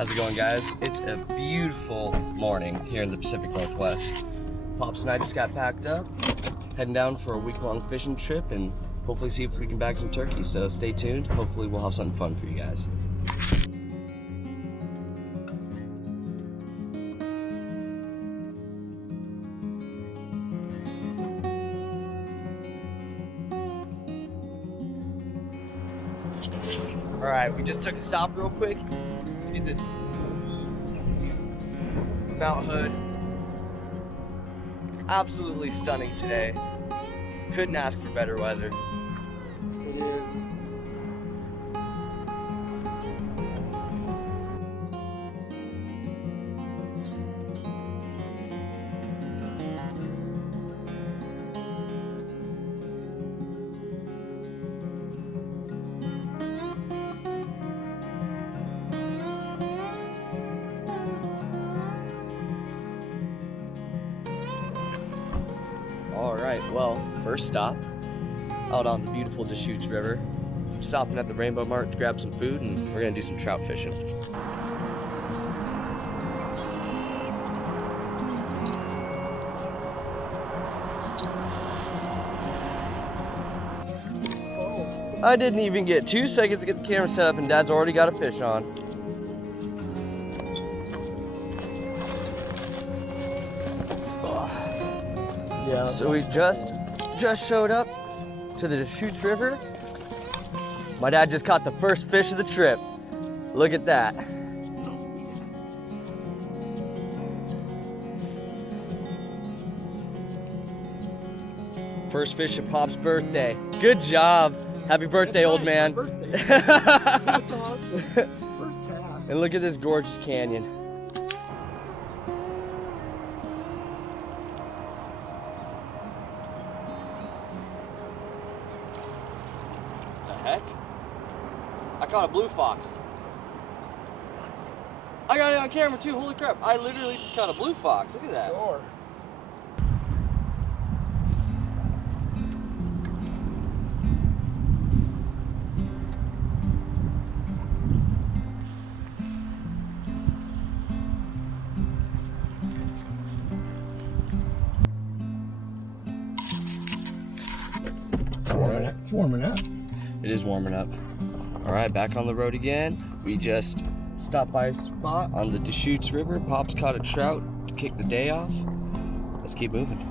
How's it going, guys? It's a beautiful morning here in the Pacific Northwest. Pops and I just got packed up, heading down for a week-long fishing trip and hopefully see if we can bag some turkeys. So stay tuned. Hopefully we'll have something fun for you guys. All right, we just took a stop real quick to get this Mount Hood. Absolutely stunning today. Couldn't ask for better weather. It is. All right, well, first stop out on the beautiful Deschutes River. Stopping at the Rainbow Mart to grab some food, and we're gonna do some trout fishing. I didn't even get 2 seconds to get the camera set up and Dad's already got a fish on. Yeah. So we just showed up to the Deschutes River. My dad just caught the first fish of the trip. Look at that. First fish of Pop's birthday. Good job. Happy birthday, old man. Birthday. That's awesome. First cast. And look at this gorgeous canyon. The heck? I caught a blue fox. I got it on camera too, holy crap. I literally just caught a blue fox, look at that. Sure. It's warming up. It is warming up. All right, back on the road again. We just stopped by a spot on the Deschutes River. Pop's caught a trout to kick the day off. Let's keep moving.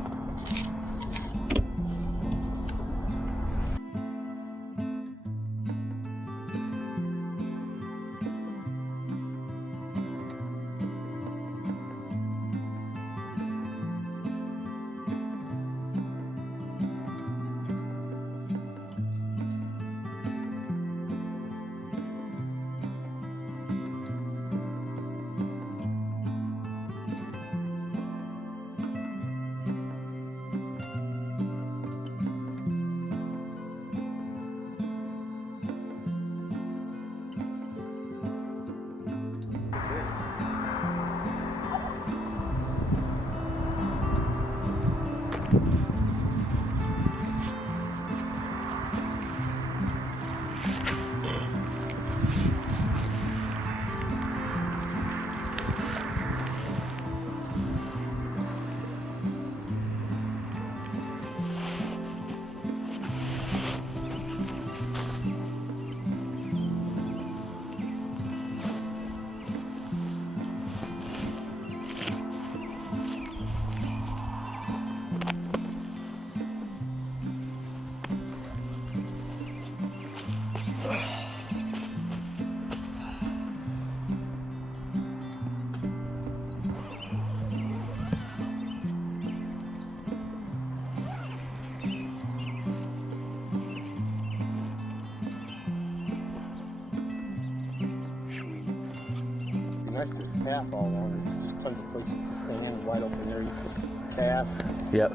Nice to tap all along. There's just tons of places to stand, wide open there. You can cast. Yep.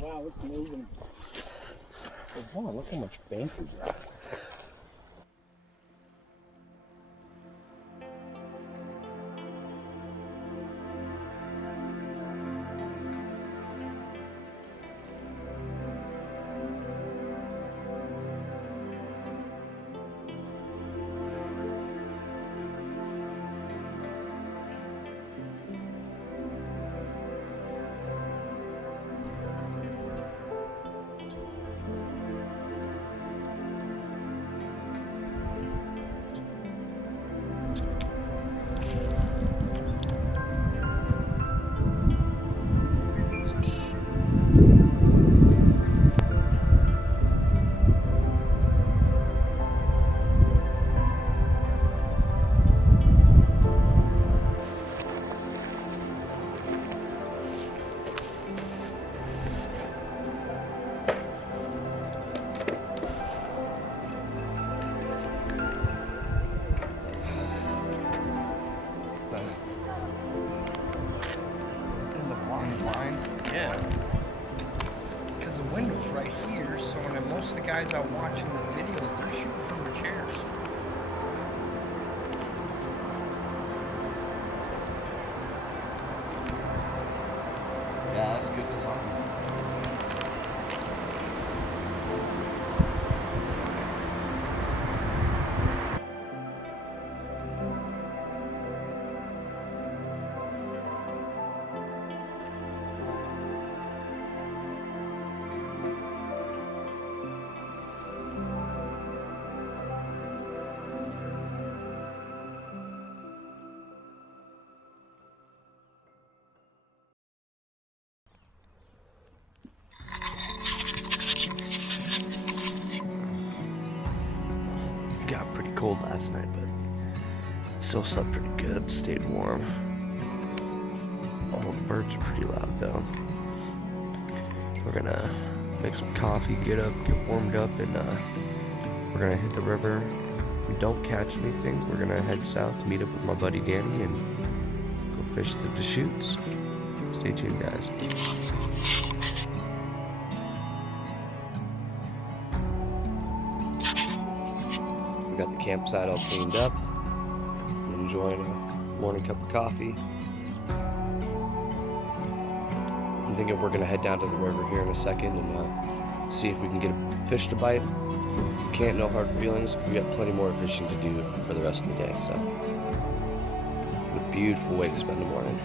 Wow, it's moving. Oh, wow, look how much bank we got. most of the guys out watching the videos, they're shooting from their chairs. Yeah, that's good design. Got pretty cold last night, but still slept pretty good, stayed warm. All the birds are pretty loud though. We're gonna make some coffee, get up, get warmed up, and we're gonna hit the river. If we don't catch anything, we're gonna head south, meet up with my buddy Danny, and go fish the Deschutes. Stay tuned, guys. We got the campsite all cleaned up. I'm enjoying a morning cup of coffee. I'm thinking we're gonna head down to the river here in a second and see if we can get a fish to bite. If we can't, no hard feelings. We got plenty more fishing to do for the rest of the day, so a beautiful way to spend the morning.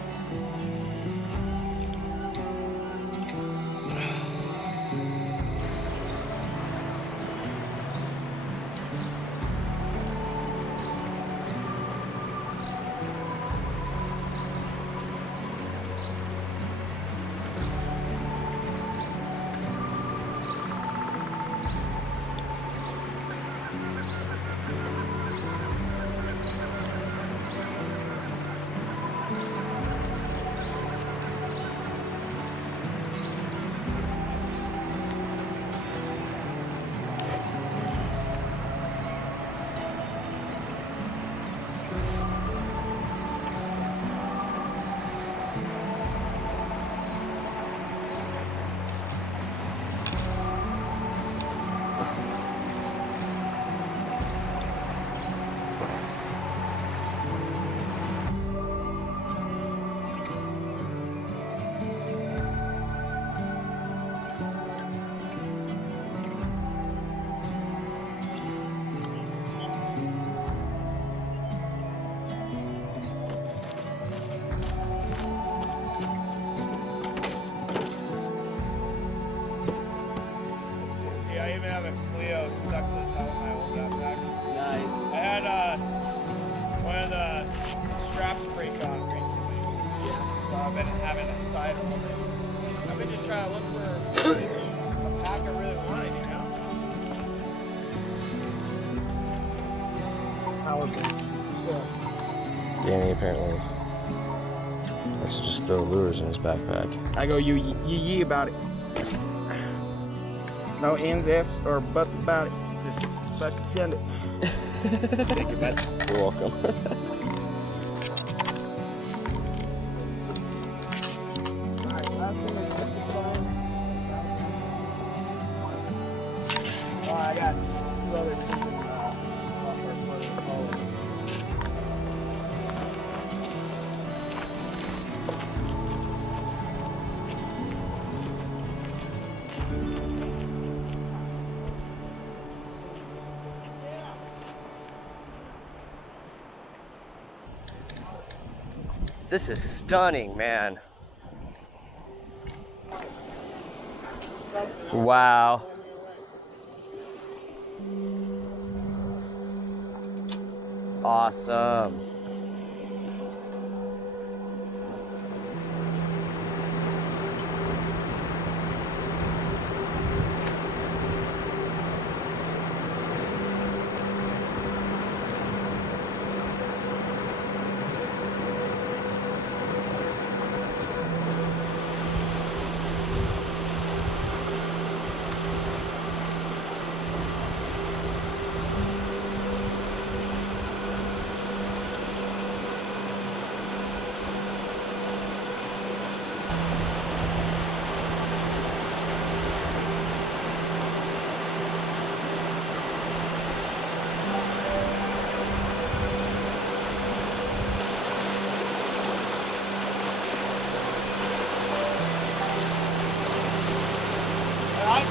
Stuck to the top of my old backpack. Nice. I had one of the straps break on recently. So I've been having a side of it. I've been just trying to look for a pack I really wanted, you know? How was it? Danny apparently likes to just throw lures in his backpack. I go yee about it. No ends, F's, or buts about it. Just fucking send it. Thank you, man. You're welcome. Alright, last one is just the phone. Oh, I got two other people off our foot. This is stunning, man. Wow. Awesome.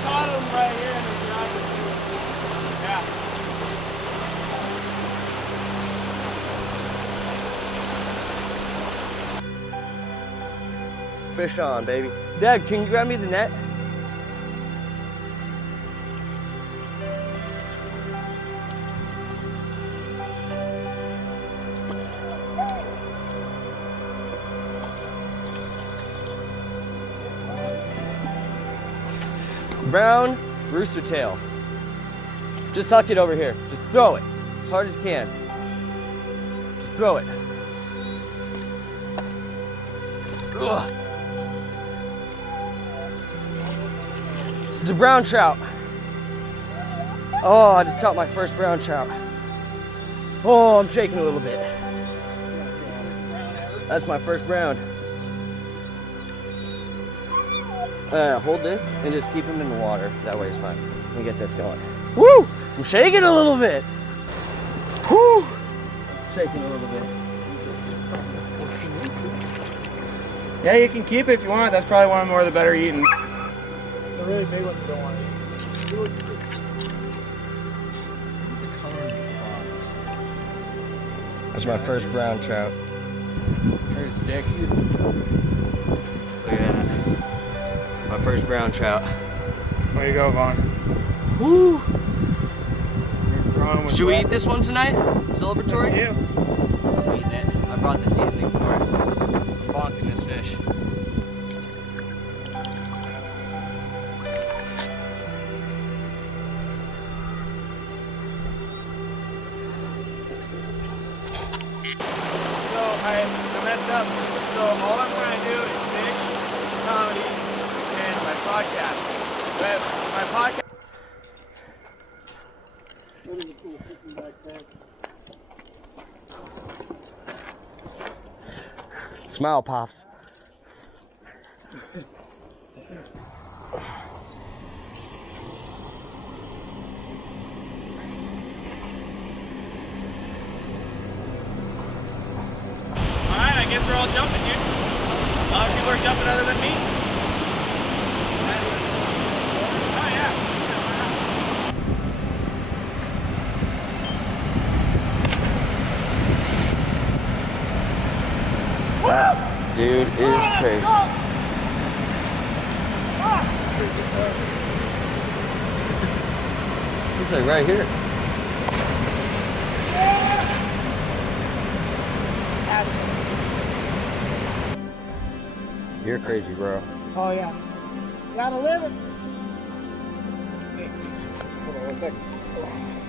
caught them right here in the ground. Yeah. Fish on, baby. Dad, can you grab me the net? Brown rooster tail. Just tuck it over here. Just throw it as hard as you can. Just throw it. Ugh. It's a brown trout. Oh, I just caught my first brown trout. Oh, I'm shaking a little bit. That's my first brown. Hold this and just keep him in the water. That way it's fine. Let me get this going. Woo! I'm shaking a little bit. Woo! Shaking a little bit. Yeah, you can keep it if you want. That's probably one more of the better eating. The really big ones you don't want to eat. Do what you do. Look at the color of these spots. That's my first brown trout. There's sticks. Look at that. My first brown trout. Way to go, Vaughn. Woo! Should Should we eat this one tonight? Celebratory? Yeah. I'm eating it. I brought the seasoning for it. I'm bonking this fish. So I messed up. So all I'm trying to do is fish, comedy, and my podcast. But my podcast. What is a cool fishing backpack? Smile, Pops. Alright, I guess we're all jumping, dude. A lot of people are jumping other than me. Oh, yeah. That dude is crazy. He's like right here. You're crazy, bro. Oh yeah. Gotta live it. Hold on one second.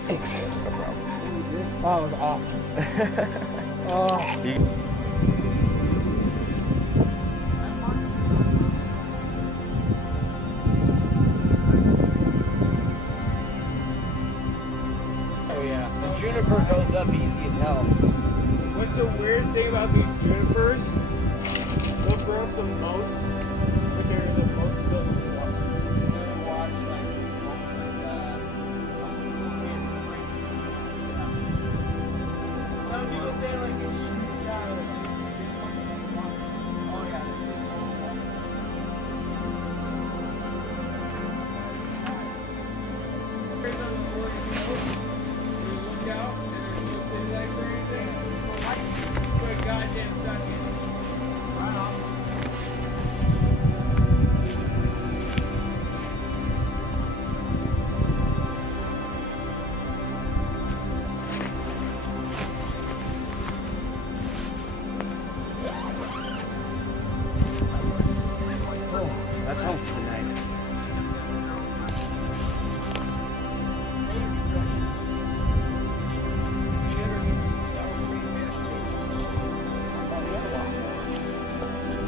Thanks. No problem. That was awesome. Oh. Oh, yeah. The juniper goes up easy as hell. What's the weirdest thing about these junipers? They'll grow up the most, but they're the most filled with water. You ever watch like almost like some people say like it shoots out of like oh yeah. Look out and there's no city lights or anything. Put a goddamn suction. Right on. That's home for the night.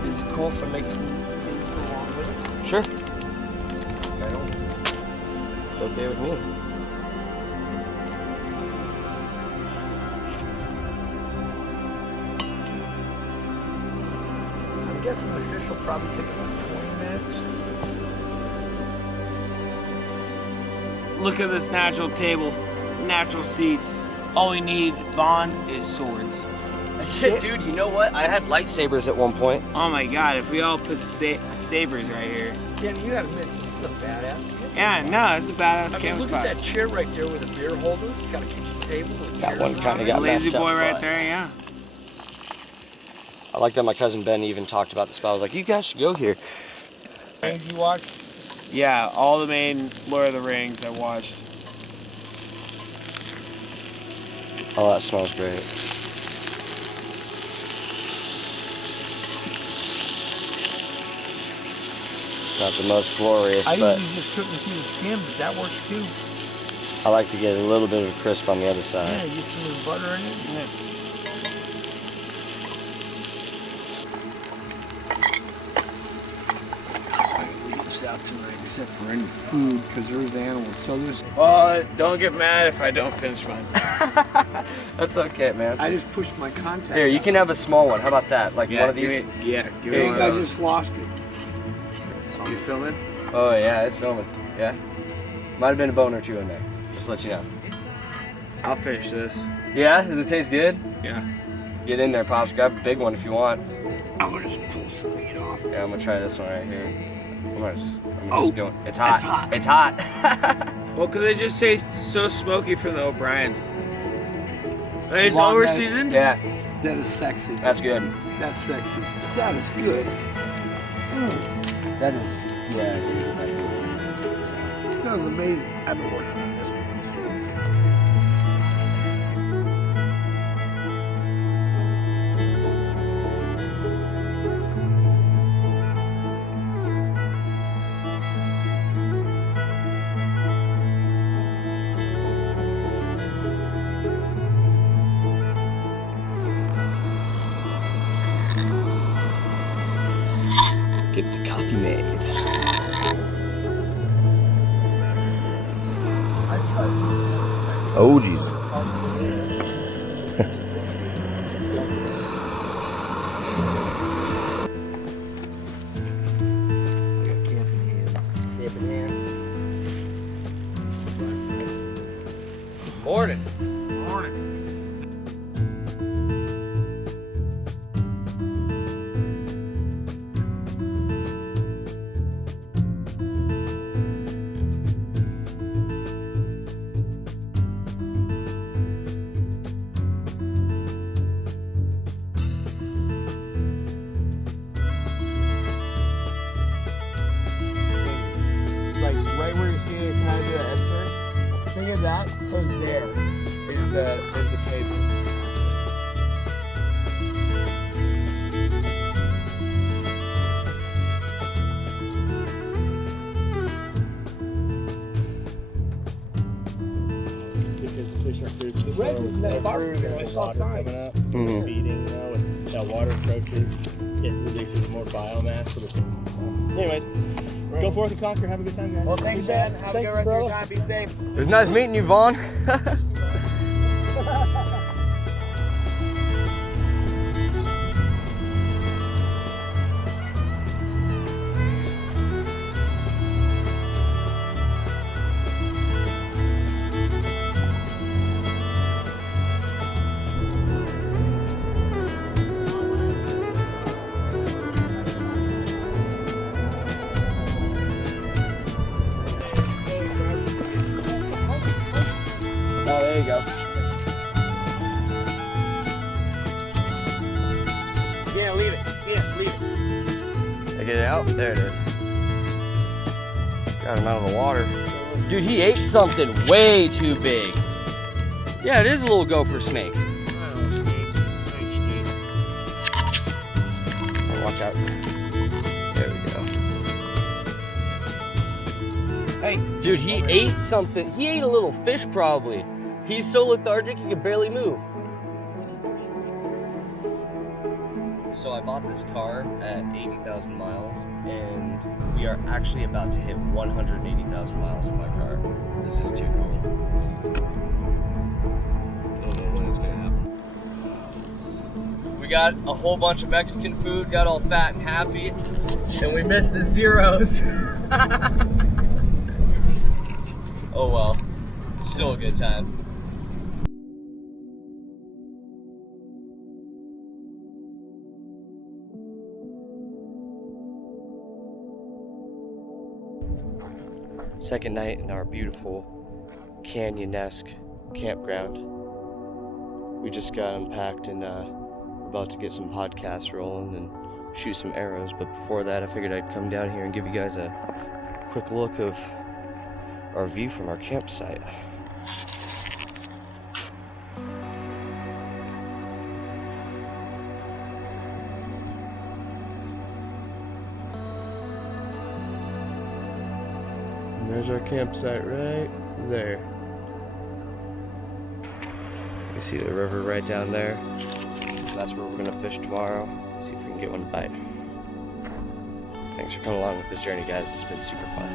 Is it cool if I make some things go along with it? Sure. Right on. It's okay with me. I'm guessing the fish will probably take about 20 minutes. Look at this natural table, natural seats. All we need, Vaughn, is swords. Yeah, dude, you know what? I had lightsabers at one point. Oh my god, if we all put sabers right here. Ken, you gotta admit, this is a badass picture. Yeah, no, it's a badass I mean, camp look spot. at that chair right there with a beer holder. It's got a kitchen table. With That chairs one on kinda it. got Lazy messed up, boy right but- there, yeah. I like that my cousin Ben even talked about the spot. I was like, you guys should go here. Things you watch? Yeah, all the main Lord of the Rings I watched. Oh, that smells great. Not the most glorious, I but usually just cook and see the skin, but that works too. I like to get a little bit of a crisp on the other side. Yeah, get some of the butter in it. Yeah. Out tonight, except for any food, because there's animals. So there's. Well, don't get mad if I don't finish mine. That's okay, man. I just pushed my contact. Here, you out. can have a small one. How about that? Like one of give these? me, yeah, give Here me you one I of those. just lost it. You filming? Oh yeah, it's filming. Yeah. Might have been a bone or two in there. Just to let you know. I'll finish this. Yeah? Does it taste good? Yeah. Get in there, Pops. Grab a big one if you want. I'm gonna just pull some meat off. Yeah, I'm gonna try this one right here. I'm gonna just Oh, go. It's hot. it's hot. It's hot. Well, because they just taste so smoky from the O'Brien's. It's Long over night. seasoned? Yeah, That is sexy. that's good. That's sexy. That is good. That is, yeah. That was amazing. I've been working on this one. Get the coffee made. Oh, jeez. Camping hands. Morning. Like right where you see it kind of do an S-turn. Think of that. Goes there. Is the cable. Red is that water coming up, so Mhm. feeding, you know, and that water approaches, it releases more biomass for the. Anyways, go forth and conquer. Have a good time, guys. Well, thanks, man. Have a good rest of bro. your time. Be safe. It was nice meeting you, Vaughn. Oh, there you go. Yeah, leave it. Yeah, leave it. I get it out? There it is. Got him out of the water. Dude, he ate something way too big. Yeah, it is a little gopher snake. Oh, watch out. There we go. Hey. Dude, he ate something. He ate a little fish probably. He's so lethargic he can barely move. So I bought this car at 80,000 miles, and we are actually about to hit 180,000 miles in my car. This is too cool. I don't know when it's gonna happen. We got a whole bunch of Mexican food, got all fat and happy, and we missed the zeros. Oh well, still a good time. Second night in our beautiful canyon-esque campground. We just got unpacked and about to get some podcasts rolling and shoot some arrows, but before that I figured I'd come down here and give you guys a quick look of our view from our campsite. And there's our campsite right there. You see the river right down there. That's where we're gonna fish tomorrow. See if we can get one to bite. Thanks for coming along with this journey, guys. It's been super fun.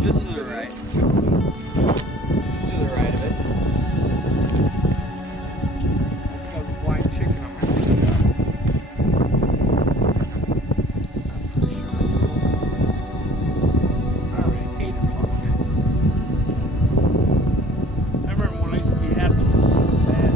Just to the right. Just to the right of it. I think I was a blind chicken on my way. I'm pretty sure that's what it was. I already ate it. I remember when I used to be happy just to go bad.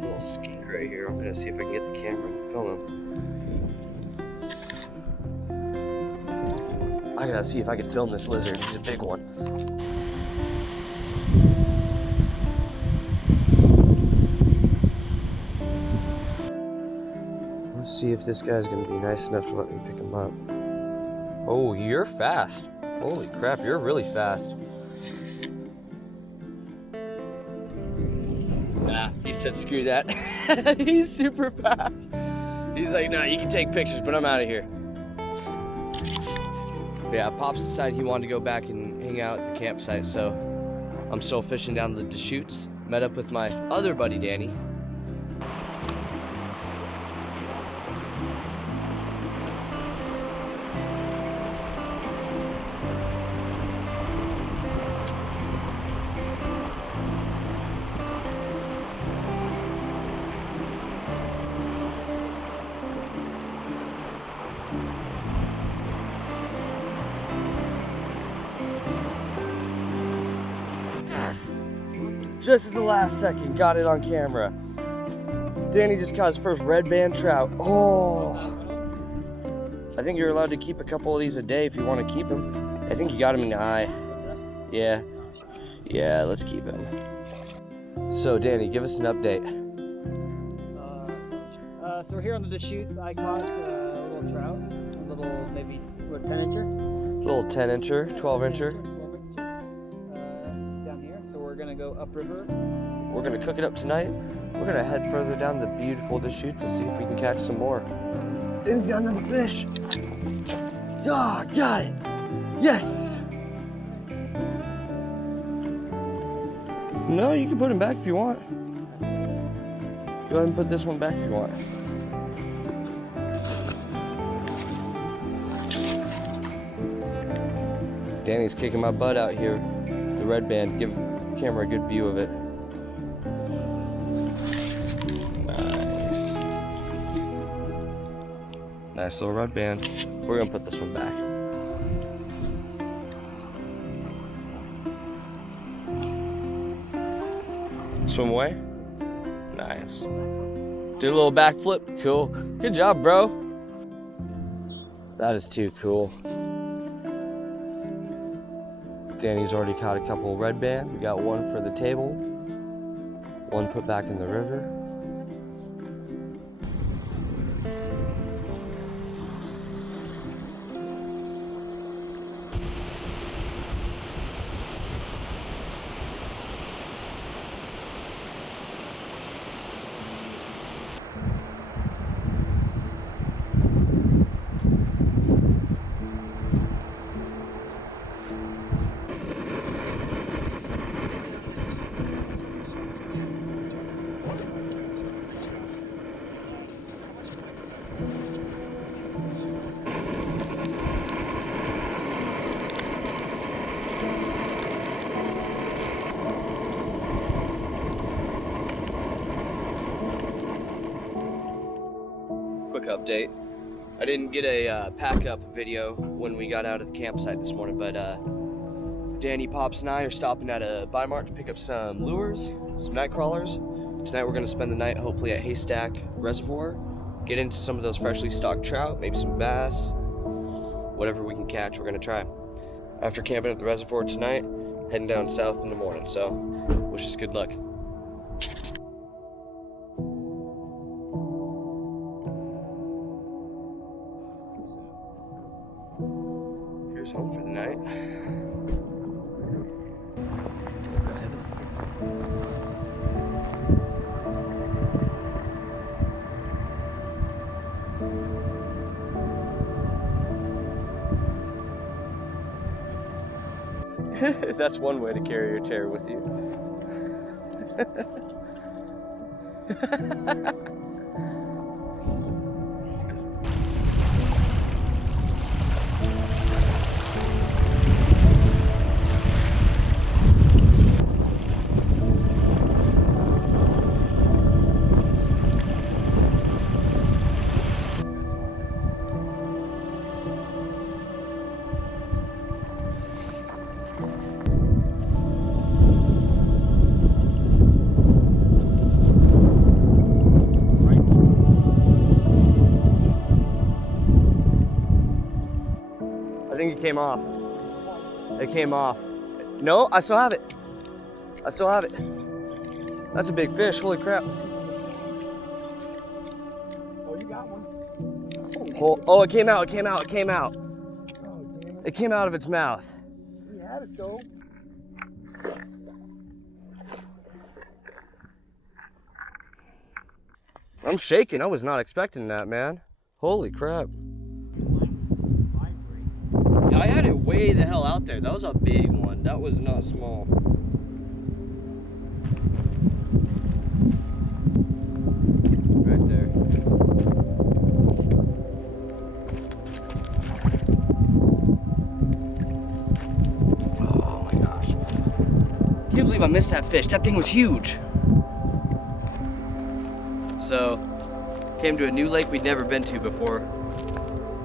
Little skeet right here. I'm gonna see if I can get the camera and film him. I gotta see if I can film this lizard. He's a big one. Let's see if this guy's gonna be nice enough to let me pick him up. Oh, you're fast. Holy crap, you're really fast. Nah, he said screw that. He's super fast. He's like, nah, you can take pictures, but I'm out of here. Yeah, Pops decided he wanted to go back and hang out at the campsite, so I'm still fishing down the Deschutes. Met up with my other buddy, Danny. Just at the last second, got it on camera. Danny just caught his first red band trout. Oh! I think you're allowed to keep a couple of these a day if you want to keep them. I think you got him in the eye. Yeah. Yeah, let's keep him. So, Danny, give us an update. So we're here on the Deschutes. I caught a little trout, a little maybe 10-incher. Little 10-incher, 12-incher. Down here. So we're gonna go upriver. We're gonna cook it up tonight. We're gonna head further down the beautiful Deschutes to see if we can catch some more. Danny's got another fish. Ah, got it. Yes. No, you can put him back if you want. Go ahead and put this one back if you want. Danny's kicking my butt out here. The red band. Give the camera a good view of it. Nice little red band. We're gonna put this one back. Swim away. Nice. Do a little backflip. Cool. Good job, bro. That is too cool. Danny's already caught a couple red band. We got one for the table. One put back in the river. Quick update. I didn't get a pack up video when we got out of the campsite this morning, but Danny, Pops, and I are stopping at a buy mart to pick up some lures, some night crawlers. Tonight we're gonna spend the night hopefully at Haystack Reservoir, get into some of those freshly stocked trout, maybe some bass, whatever we can catch, we're gonna try. After camping at the reservoir tonight, heading down south in the morning, so wish us good luck. Here's home for the night. Go ahead. That's one way to carry your chair with you. I think it came off. It came off. No, I still have it. I still have it. That's a big fish, holy crap. Oh, you got one. Oh, it came out, it came out, it came out. Oh, damn it. It came out of its mouth. You had it though. I'm shaking, I was not expecting that, man. Holy crap. I had it way the hell out there. That was a big one. That was not small. Right there. Oh my gosh. Can't believe I missed that fish. That thing was huge. So, came to a new lake we'd never been to before.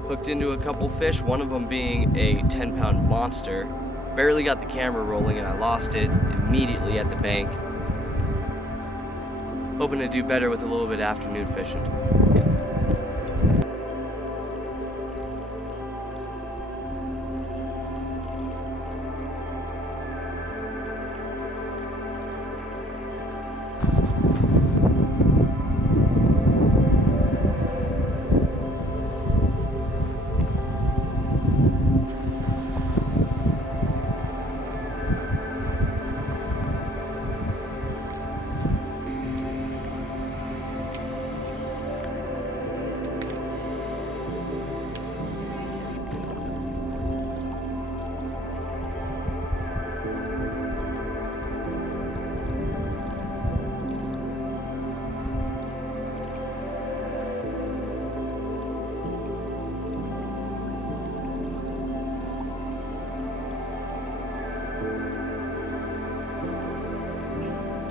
Hooked into a couple fish, one of them being a 10-pound monster. Barely got the camera rolling and I lost it immediately at the bank. Hoping to do better with a little bit of afternoon fishing.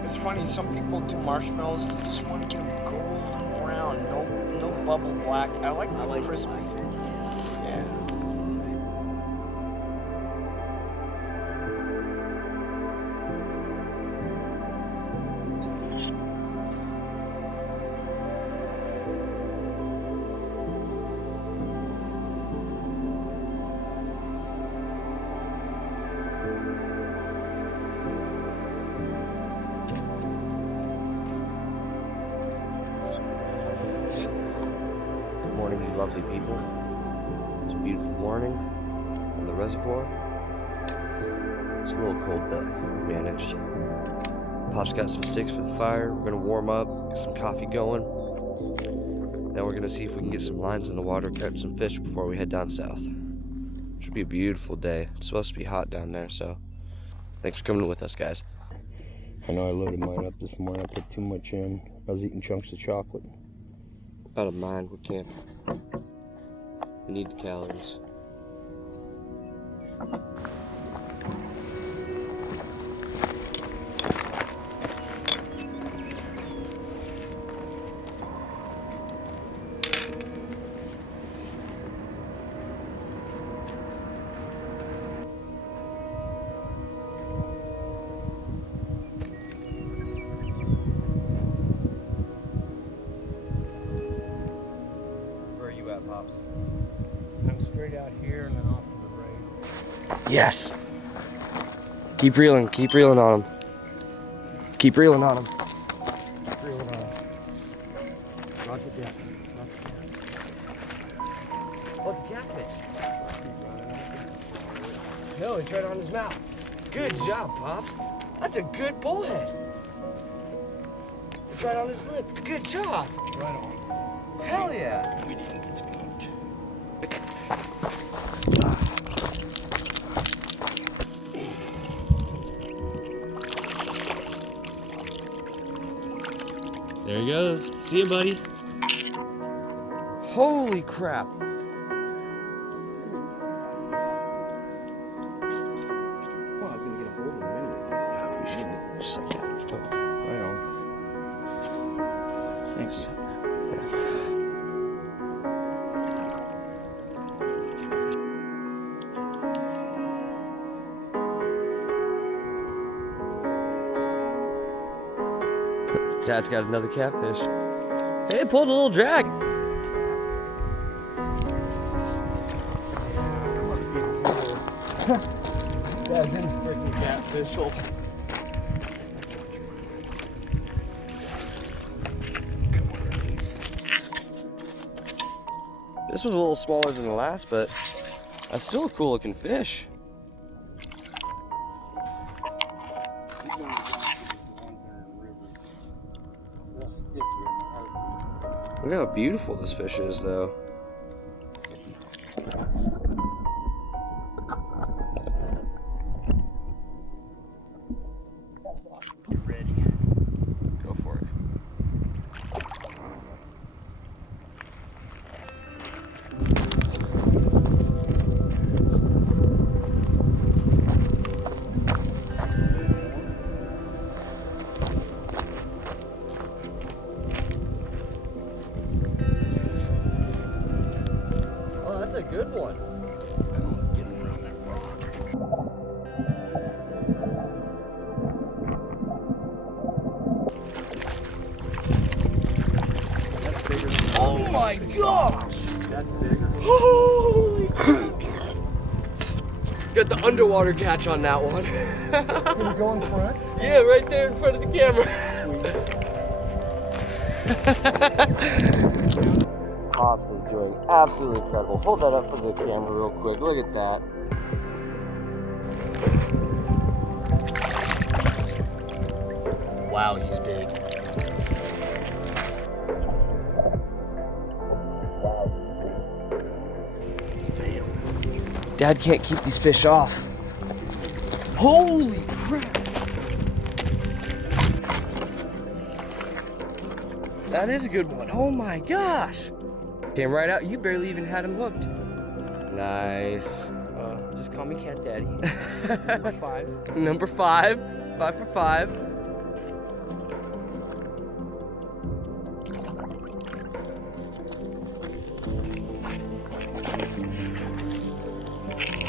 It's funny, some people do marshmallows, they just want to get them golden brown, no bubble black. I like the like crispy. Yeah. Good morning, you lovely people. It's a beautiful morning on the reservoir. It's a little cold, but we managed. Pop's got some sticks for the fire. We're gonna warm up, get some coffee going. Then we're gonna see if we can get some lines in the water, catch some fish before we head down south. Should be a beautiful day. It's supposed to be hot down there, so thanks for coming with us, guys. I know I loaded mine up this morning. I put too much in. I was eating chunks of chocolate. Out of mind, we can't. We need the calories. Where are you at, Pops? I'm straight out here and then off to the right. Yes. Keep reeling on them. Keep reeling on them. Not to death. Oh, it's a catfish. No, he tried on his mouth. Good job, Pops. That's a good bullhead. He tried on his lip. Good job. Right on. Hell yeah. We didn't get skunked. There he goes. See you, buddy. Holy crap. Well, I was gonna get a hold of it anyway. I appreciate it. Just like that. Right on. Thanks. Dad's got another catfish. Hey, pulled a little drag. Dad's in freaking catfish hole. This was a little smaller than the last, but that's still a cool looking fish. Look how beautiful this fish is, though. Ready. Go for it. Oh, that's a good one. Getting around that rock. That's bigger than Oh my gosh! That's bigger. Holy crap! Got the underwater catch on that one. Can you go in front? Yeah, right there in front of the camera. Pops is doing absolutely incredible. Hold that up for the camera real quick. Look at that. Wow, he's big. Damn. Dad can't keep these fish off. Holy crap! That is a good one. Oh my gosh! Came right out. You barely even had him hooked. Nice. Just call me Cat Daddy. Number 5. Number 5. 5 for 5.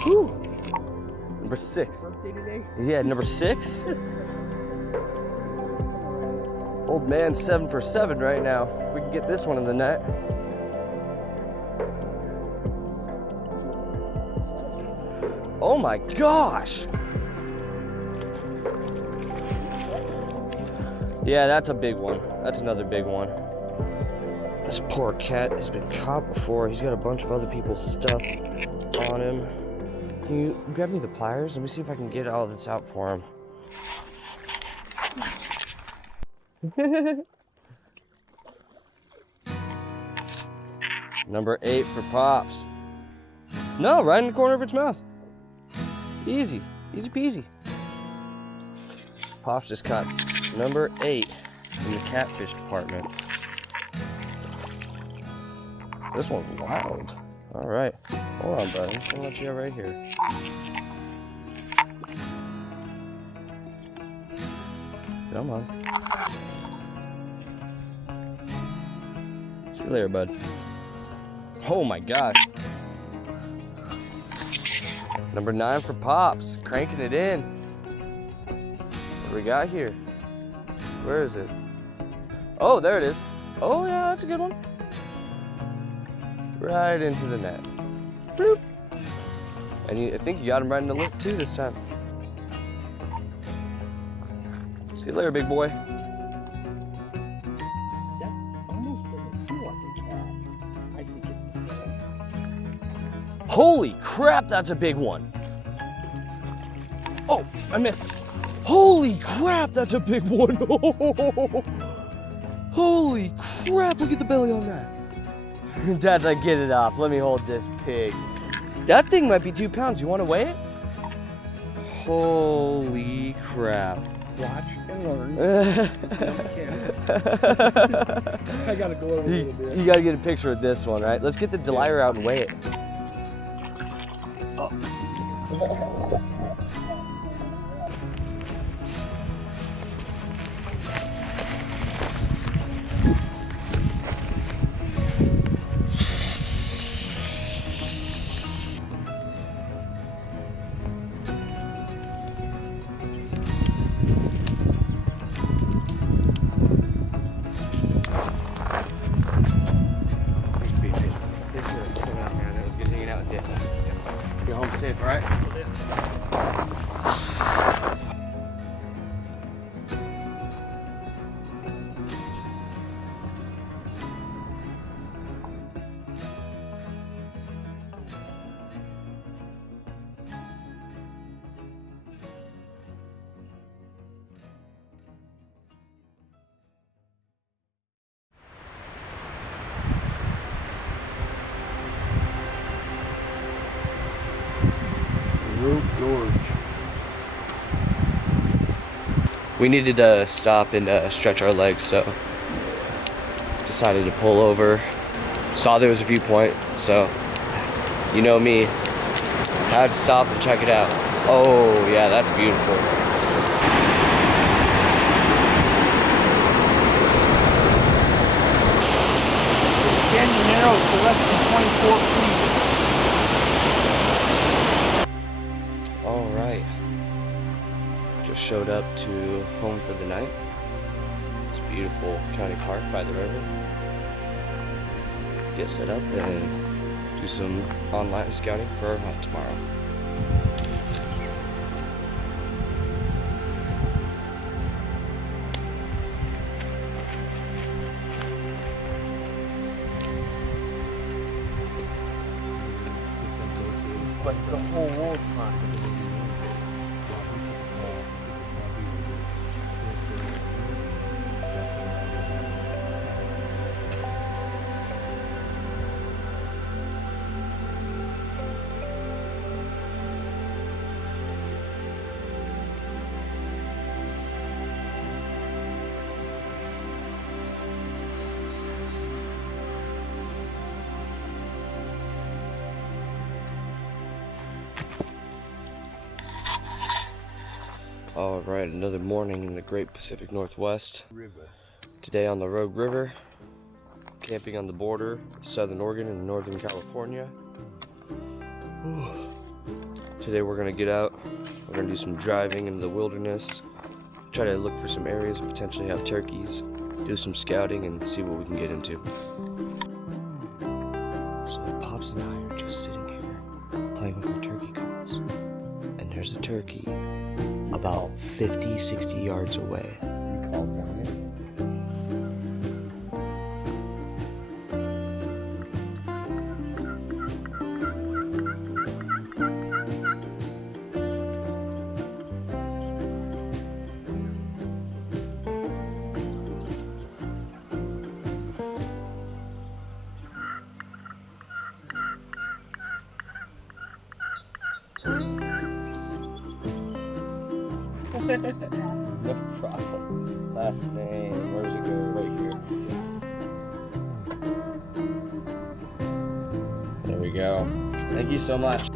Whew. Number 6. Birthday today? Yeah, number 6. Old man 7 for 7 right now. We can get this one in the net. Oh my gosh! Yeah, that's a big one. That's another big one. This poor cat has been caught before. He's got a bunch of other people's stuff on him. Can you grab me the pliers? Let me see if I can get all this out for him. Number 8 for Pops. No, right in the corner of its mouth. Easy, easy peasy. Pops just caught number 8 in the catfish department. This one's wild. All right, hold on, bud. I'm just gonna let you go right here. Come on. See you later, bud. Oh my gosh. Number 9 for Pops, cranking it in. What do we got here? Where is it? Oh, there it is. Oh yeah, that's a good one. Right into the net. Bloop. And I think you got him right in the lip too this time. See you later, big boy. That almost doesn't feel like a cat. I think it's Holy crap, that's a big one. Oh, I missed. Holy crap, that's a big one. Holy crap, look at the belly on that. Dad's like, get it off. Let me hold this pig. That thing might be 2 pounds. You want to weigh it? Holy crap. watch and learn. It's not a cat. I gotta go over a little bit. You gotta get a picture of this one, right? Let's get the delier out and weigh it. Oh. You're home safe, all right? We needed to stop and stretch our legs, so decided to pull over. Saw there was a viewpoint, so you know me, had to stop and check it out. Oh yeah, that's beautiful. The canyon narrows to less than 24 feet. All right. Just showed up to home for the night. It's a beautiful county park by the river. Get set up and do some online scouting for our hunt tomorrow. But the whole world's not gonna see. All right, another morning in the Great Pacific Northwest. River. Today on the Rogue River, camping on the border of Southern Oregon and Northern California. Today we're gonna get out. We're gonna do some driving into the wilderness. Try to look for some areas that potentially have turkeys. Do some scouting and see what we can get into. So Pops and I are just sitting here playing with our turkey calls. And there's a turkey about 50, 60 yards away. You called down there. No problem. Last name, where does it go? Right here. There we go. Thank you so much.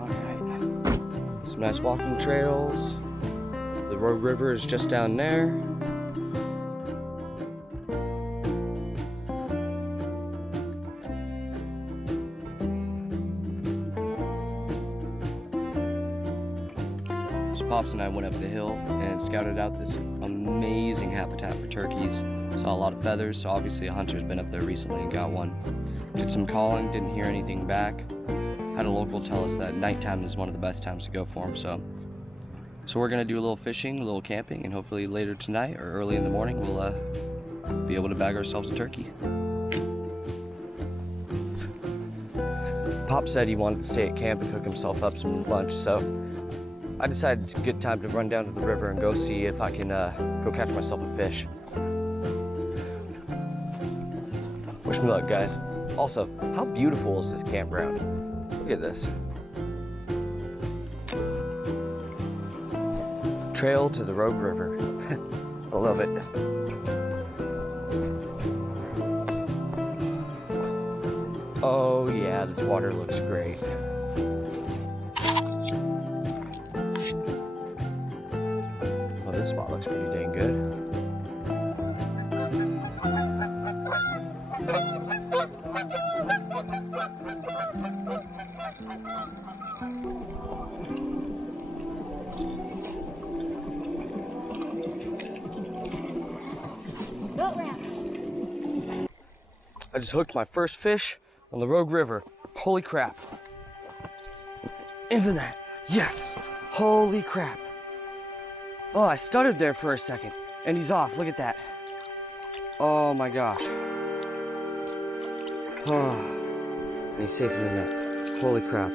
Alright. Some nice walking trails. The Rogue River is just down there. Pops and I went up the hill and scouted out this amazing habitat for turkeys. Saw a lot of feathers, so obviously a hunter's been up there recently and got one. Did some calling, didn't hear anything back. Had a local tell us that nighttime is one of the best times to go for them, so we're gonna do a little fishing, a little camping, and hopefully later tonight or early in the morning we'll be able to bag ourselves a turkey. Pop said he wanted to stay at camp and cook himself up some lunch, so I decided it's a good time to run down to the river and go see if I can go catch myself a fish. Wish me luck, guys. Also, how beautiful is this campground? Look at this. Trail to the Rogue River. I love it. Oh yeah, this water looks great. This spot looks pretty dang good. I just hooked my first fish on the Rogue River. Holy crap. Into that. Yes. Holy crap. Oh, I stuttered there for a second, and he's off. Look at that. Oh my gosh. Oh, and he's safe in the net. Holy crap.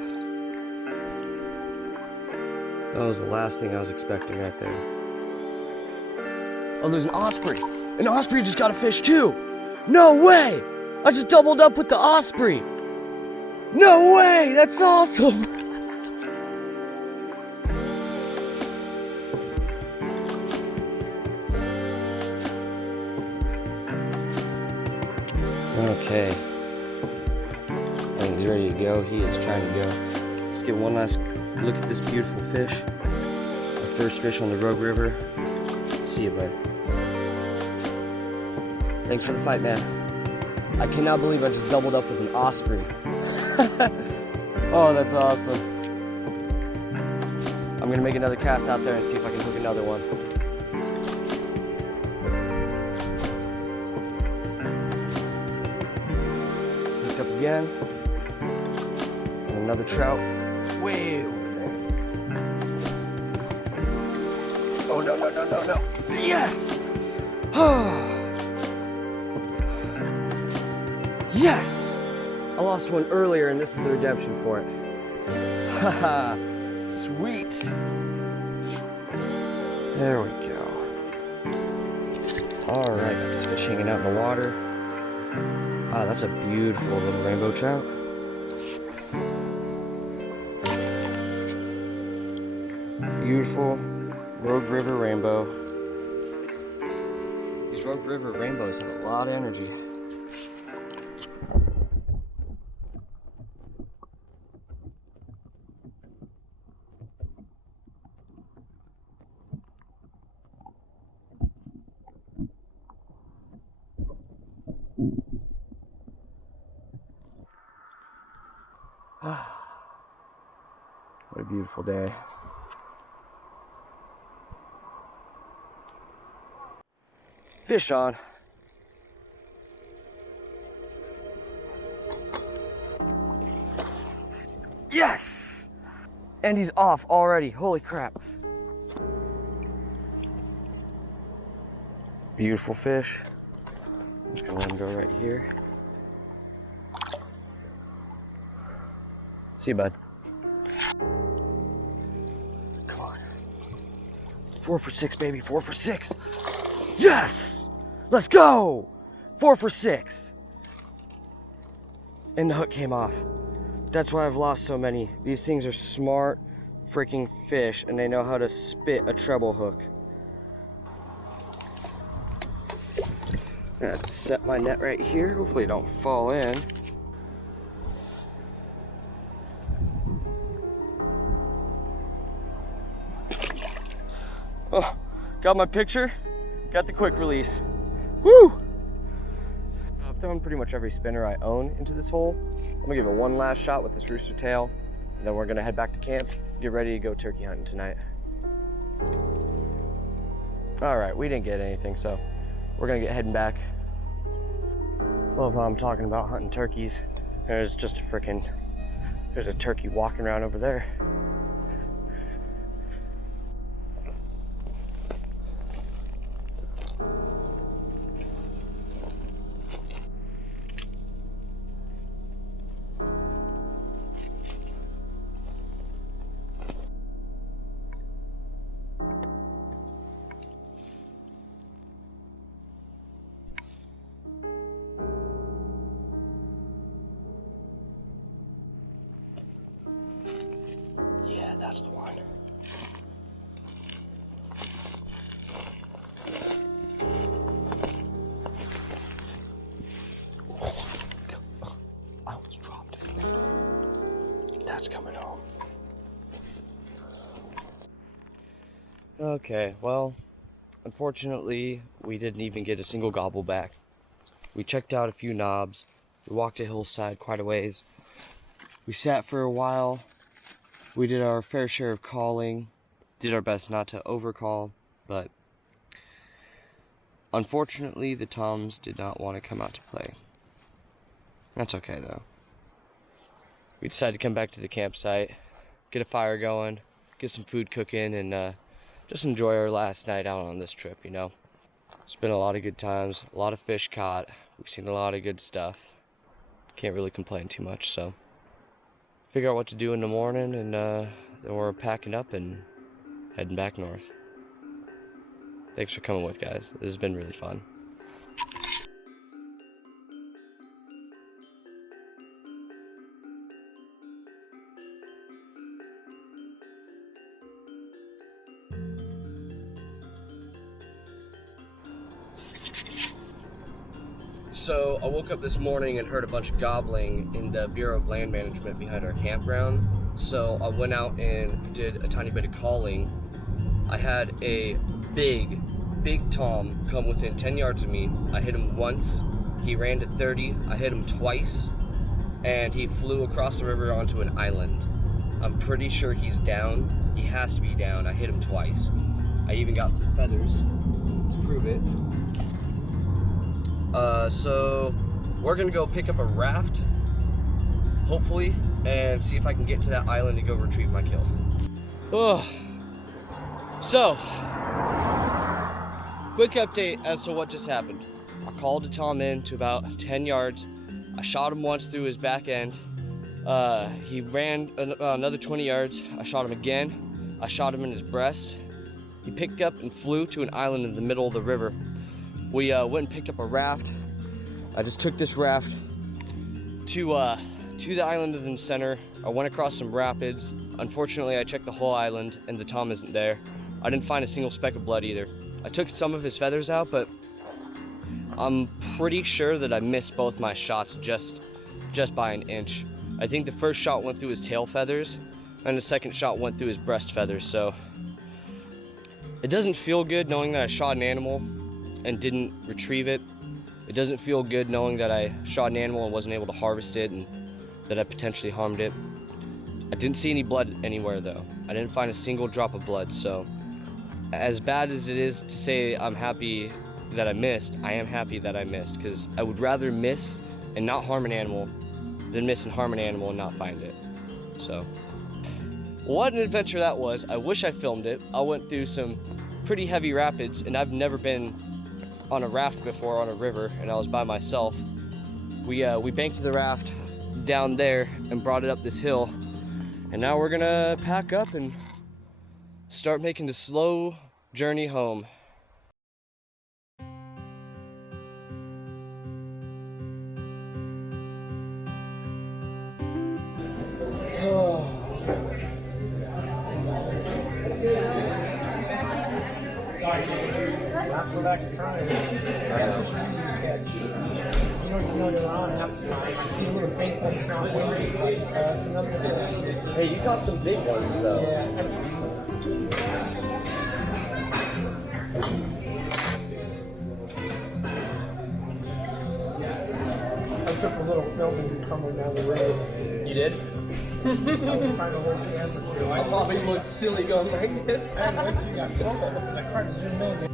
That was the last thing I was expecting right there. Oh, there's an osprey. An osprey just got a fish too. No way! I just doubled up with the osprey. No way! That's awesome! Okay, I think he's ready to go. He is trying to go. Let's get one last look at this beautiful fish. Our first fish on the Rogue River. See you, bud. Thanks for the fight, man. I cannot believe I just doubled up with an osprey. Oh, that's awesome. I'm gonna make another cast out there and see if I can hook another one. Up again, and another trout way over there. Oh no, no, no, no, no. Yes! Yes! I lost one earlier and this is the redemption for it. Haha, sweet. There we go. All right, got this fish hanging out in the water. Wow, that's a beautiful little rainbow trout. Beautiful Rogue River rainbow. These Rogue River rainbows have a lot of energy. What a beautiful day. Fish on. Yes! And he's off already. Holy crap. Beautiful fish. I'm just gonna let him go right here. See you, bud. Come on. 4 for 6, baby. 4 for 6. Yes! Let's go! 4 for 6. And the hook came off. That's why I've lost so many. These things are smart freaking fish, and they know how to spit a treble hook. I'm gonna set my net right here. Hopefully it don't fall in. Oh, got my picture. Got the quick release. Woo! I've thrown pretty much every spinner I own into this hole. I'm gonna give it one last shot with this rooster tail, and then we're gonna head back to camp, get ready to go turkey hunting tonight. All right, we didn't get anything, so we're gonna get heading back. Well, if I'm talking about hunting turkeys, there's a turkey walking around over there. That's the one. I almost dropped it. That's coming home. Okay, well, unfortunately, we didn't even get a single gobble back. We checked out a few knobs. We walked a hillside quite a ways. We sat for a while. We did our fair share of calling, did our best not to overcall, but unfortunately the toms did not want to come out to play. That's okay though. We decided to come back to the campsite, get a fire going, get some food cooking, and just enjoy our last night out on this trip, you know. It's been a lot of good times, a lot of fish caught, we've seen a lot of good stuff. Can't really complain too much, so figure out what to do in the morning, and then we're packing up and heading back north. Thanks for coming with, guys. This has been really fun. So I woke up this morning and heard a bunch of gobbling in the Bureau of Land Management behind our campground. So I went out and did a tiny bit of calling. I had a big tom come within 10 yards of me. I hit him once, he ran to 30, I hit him twice, and he flew across the river onto an island. I'm pretty sure he's down. He has to be down. I hit him twice. I even got the feathers to prove it. So we're gonna go pick up a raft, hopefully, and see if I can get to that island to go retrieve my kill. Oh, so quick update as to what just happened. I called a tom in to about 10 yards. I shot him once through his back end. He ran another 20 yards. I shot him again. I shot him in his breast. He picked up and flew to an island in the middle of the river. We went and picked up a raft. I just took this raft to the island in the center. I went across some rapids. Unfortunately, I checked the whole island and the tom isn't there. I didn't find a single speck of blood either. I took some of his feathers out, but I'm pretty sure that I missed both my shots just by an inch. I think the first shot went through his tail feathers and the second shot went through his breast feathers, so it doesn't feel good knowing that I shot an animal and didn't retrieve it. It doesn't feel good knowing that I shot an animal and wasn't able to harvest it and that I potentially harmed it. I didn't see any blood anywhere though. I didn't find a single drop of blood, so as bad as it is to say I'm happy that I missed, I am happy that I missed, because I would rather miss and not harm an animal than miss and harm an animal and not find it. So, what an adventure that was. I wish I filmed it. I went through some pretty heavy rapids, and I've never been on a raft before on a river, and I was by myself. We banked the raft down there and brought it up this hill, and now we're gonna pack up and start making the slow journey home. Last one back to trying. Catfish are easy to catch. You know you're on half the time. I see a little bait, but it's not windy. It's another fish. Hey, you caught some big ones though. Yeah. I took a little filming coming down the road. You did? I was trying to hold the camera still. I probably looked silly going like this. I tried to zoom in.